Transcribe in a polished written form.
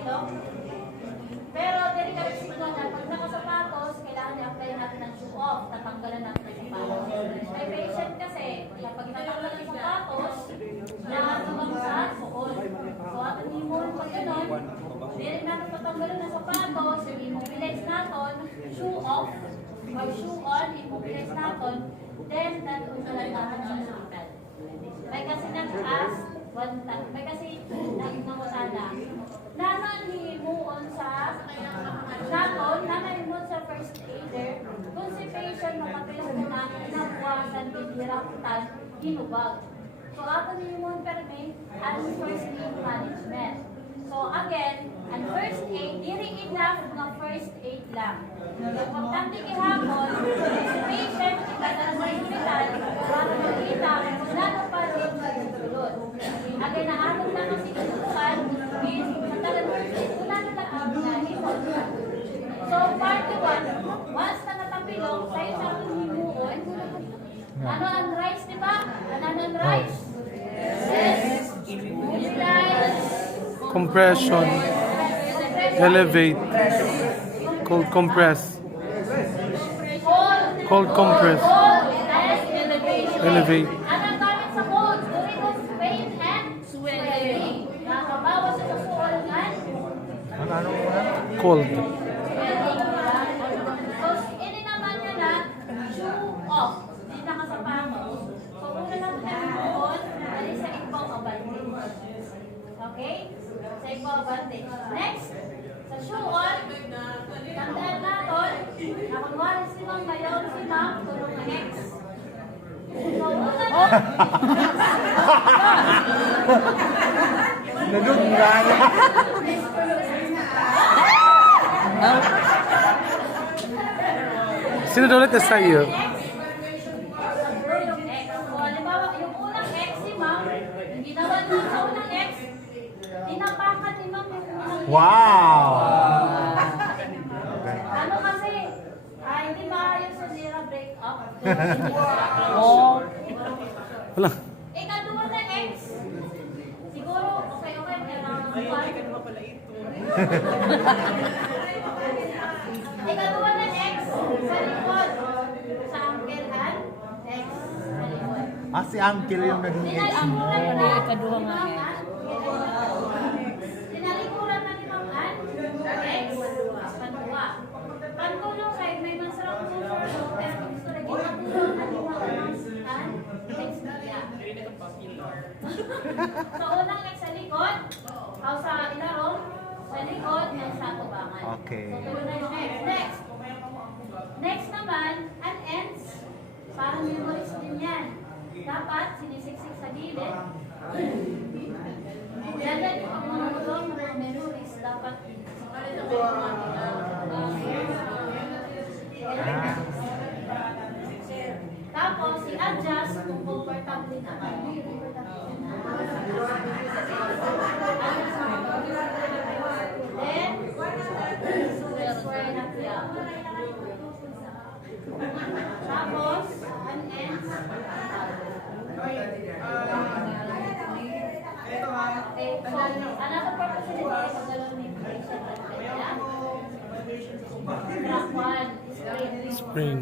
tapilok. Pero, dili ka reksiyon na pag nakasapatos, kailangan i-apply natin ng shoe off. Tatanggalan natin ng sapatos. May patient kasi, kapag itatanggal ng sapatos, nakatubang sa suol. So, atin mo pag gano'n, dili natin patanggalan ng sapatos, immobilize natin, shoe off, or shoe on, immobilize natin, then, natutulad natin sa hospital. May kasi nag-ask, may kasi naging nangutada. Nananhimuon sa naton, nananhimuon sa first aider, kung si patient makapilong na inabuwasan, hiniraputan, hinubag. So, ato nilimon permit as first aid management. So, again, ang first aid, diri enough na first aid lang. Importante ihapon, si patient, itatala sa hospital, para makita kung lalo pa rin sa sulod. Again, naatong na kasi itutukan, so, part 1, once na natapilong, sa'yo sa ating himuon, ano ang rice, di ba? Ano ang rice? Yes. Compression. Elevate. Cold compress. Cold compress. Elevate. Ano ang gamit sa cold? During pain and swelling. Nakabawas sa suolngan. Cold. So, ini naman nyo na, shoe off. Hindi nakasapatos. So, una lang tayo ali sa ibaw abante. Okay? Sa ibaw abante. Next, sa shoe on, tandaan natin, na kunwari si Ma'am, mayaw si Ma'am, tulong na X. So, una lang. Nagugmana. Sino daw ulit sa iyo? Yung X. So, halimbawa, yung unang X si Ma'am, yung ginawa nun sa unang X, tinapakan ni Ma'am yung unang X. Wow! Ano kasi, hindi maayos sa zero break up. Wala. Ikaduwa na X. Siguro, okay, pero ikaduwa na X sa likod. Sa uncle and X sa likod. Ah, si Uncle yung naging ex mo. Ikaduwa nga Tinalikuran na ni Ma'am Ann, X, panduwa. Pantulong kayo, may masarap po pero gusto na ginatulong na ni Ma'am Ann, X niya. So, unang X sa likod, o sa ilarong, sa likod, at sa tubangan. Okay. So, tuloy na yung X. Next. Next naman, an ends. Parang memories din yan. Dapat sinisiksik sa gilid. Yan yung mga memories dapat tapos i-adjust kung comfortable naman. Then, square na siya. Tapos, an ends. Okay, so, another purpose nito ay pagdalawang ng patient at kanya. Track 1, spring. Spring.